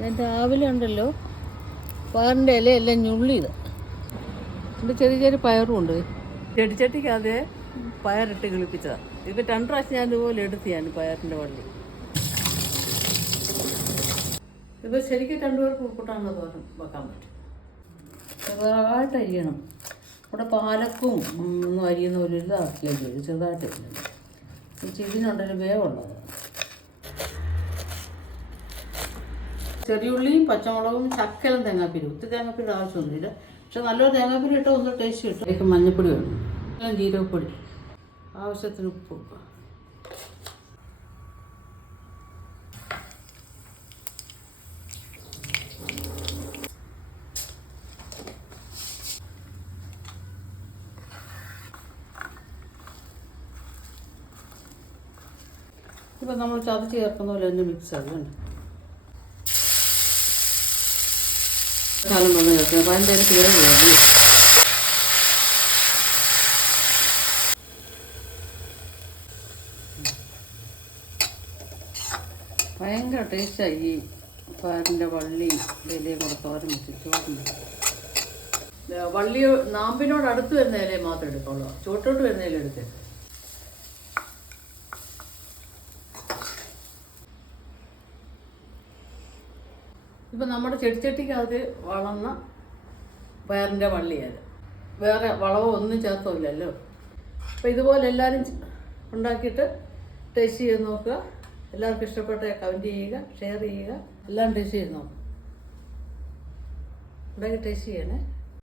ഞാൻ രാവിലെ ഉണ്ടല്ലോ പയറിൻ്റെ ഇലയെല്ലാം ഞുള്ളിയത്. എൻ്റെ ചെറിയ ചെറിയ പയറും ഉണ്ട്. ചെടിച്ചട്ടിക്കകത്ത് പയറിട്ട് കിളിപ്പിച്ചതാണ്. ഇപ്പം 2 പ്രാവശ്യം ഞാൻ ഇതുപോലെ എടുത്തിയാണ് പയറിൻ്റെ വള്ളി. ഇപ്പോൾ ശരിക്കും 2 പേർക്ക് ഉൾപ്പെട്ടാണ് തോരൻ വെക്കാൻ പറ്റും. ചെറുതായിട്ട് അരിയണം. ഇവിടെ പാലക്കും ഒന്നും അരിയുന്ന ഒരു ഇതാക്കിയാൽ മതി. ചെറുതായിട്ട് അരിയണം. ഇതിനുണ്ടല്ലോ വേവുള്ളത്. ചെറിയുള്ളിയും പച്ചമുളകും ശക്കലും തേങ്ങാപ്പിരി. ഒത്തിരി തേങ്ങാപ്പിരി ആവശ്യമൊന്നുമില്ല. പക്ഷെ നല്ലൊരു തേങ്ങാപ്പിരി ഇട്ടാൽ ഒന്ന് ടേസ്റ്റ് കിട്ടും. അതിലേക്ക് മഞ്ഞൾപ്പൊടി വേണം, ജീരകപ്പൊടി, ആവശ്യത്തിന് ഉപ്പ്. ഇപ്പം നമ്മൾ ചതച്ച് ചേർക്കുന്ന പോലെ തന്നെ മിക്സ് ആകുന്നുണ്ട്. കാലം വന്ന് ചേർക്കുന്നത് അതിൻ്റെ ഇടയ്ക്ക് വേഗം ഭയങ്കര ടേസ്റ്റായി. ഈ പയറിൻ്റെ വള്ളി ഇലയും കൂടെ തോരൻ വെച്ച് ചോറുണ്ട്. വള്ളി നാമ്പിനോട് അടുത്ത് വരുന്ന ഇലയെ മാത്രം എടുക്കുള്ളൂ. ചുവട്ടോട്ട് വരുന്ന ഇല എടുക്കരുത്. ഇപ്പം നമ്മുടെ ചെടിച്ചട്ടിക്കകത്ത് വളർന്ന പയറിൻ്റെ വള്ളിയത്. വേറെ വളവോ ഒന്നും ചേർത്തില്ലല്ലോ. അപ്പോൾ ഇതുപോലെ എല്ലാവരും ഉണ്ടാക്കിയിട്ട് ടേസ്റ്റ് ചെയ്ത് നോക്കുക. എല്ലാവർക്കും ഇഷ്ടപ്പെട്ട കമൻറ്റ് ചെയ്യുക, ഷെയർ ചെയ്യുക. എല്ലാം ടേസ്റ്റ് ചെയ്ത് നോക്കുക. ഉണ്ടാക്കി ടേസ്റ്റ് ചെയ്യണേ.